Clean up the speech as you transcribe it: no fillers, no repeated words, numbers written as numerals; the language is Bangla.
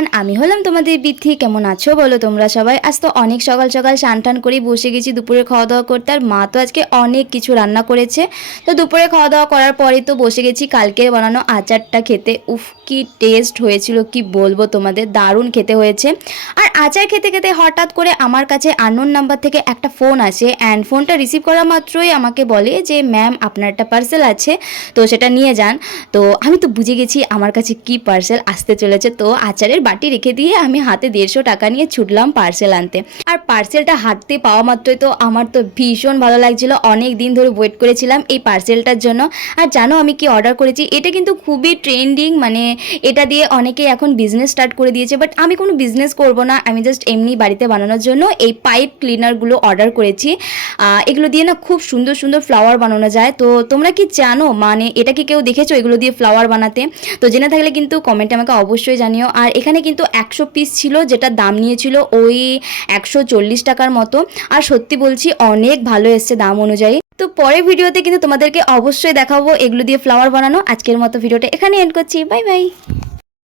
এভরিওয়ান, আমি হলাম তোমাদের বিথি। কেমন আছো বলো তোমরা সবাই? আজ তো অনেক সকাল সকাল স্নান টান করে বসে গেছি দুপুরে খাওয়া দাওয়া করতে। আর মা তো আজকে অনেক কিছু রান্না করেছে, তো দুপুরে খাওয়া দাওয়া করার পরেই তো বসে গেছি কালকের বানানো আচারটা খেতে। উফ, কি টেস্ট হয়েছিল কি বলবো তোমাদের, দারুণ খেতে হয়েছে। আর আচার খেতে খেতে হঠাৎ করে আমার কাছে আননোন নাম্বার থেকে একটা ফোন আসে, অ্যান্ড ফোনটা রিসিভ করা মাত্রই আমাকে বলে যে ম্যাম আপনার একটা পার্সেল আছে, তো সেটা নিয়ে যান। তো আমি তো বুঝে গেছি আমার কাছে কি পার্সেল আসতে চলেছে। তো আচারের বাটি রেখে দিয়ে আমি হাতে 150 টাকা নিয়ে ছুটলাম পার্সেল আনতে। আর পার্সেলটা হাতে পাওয়া মাত্রই তো আমার তো ভীষণ ভালো লাগছিল। অনেক দিন ধরে ওয়েট করেছিলাম এই পার্সেলটার জন্য। আর জানো আমি কি অর্ডার করেছি? এটা কিন্তু খুবই ট্রেন্ডিং, মানে এটা দিয়ে অনেকেই এখন বিজনেস স্টার্ট করে দিয়েছে। বাট আমি কোনো বিজনেস করব না, আমি জাস্ট এমনি বাড়িতে বানানোর জন্য এই পাইপ ক্লিনারগুলো অর্ডার করেছি। এগুলো দিয়ে না খুব সুন্দর সুন্দর ফ্লাওয়ার বানানো যায়। তো তোমরা কি জানো, মানে এটা কি কেউ দেখেছো এগুলো দিয়ে ফ্লাওয়ার বানাতে? তো জেনে থাকলে কিন্তু কমেন্টে আমাকে অবশ্যই জানিও। আর এখানে কিন্তু 100 পিস ছিল, যেটা দাম নিয়েছিল ওই 140 টাকার মতো। আর সত্যি বলছি অনেক ভালো এসছে দাম অনুযায়ী। তো পরের ভিডিওতে কিন্তু তোমাদেরকে অবশ্যই দেখাবো এগুলো দিয়ে ফ্লাওয়ার বানানো। আজকের মতো ভিডিওটা এখানে এন্ড করছি, বাই বাই।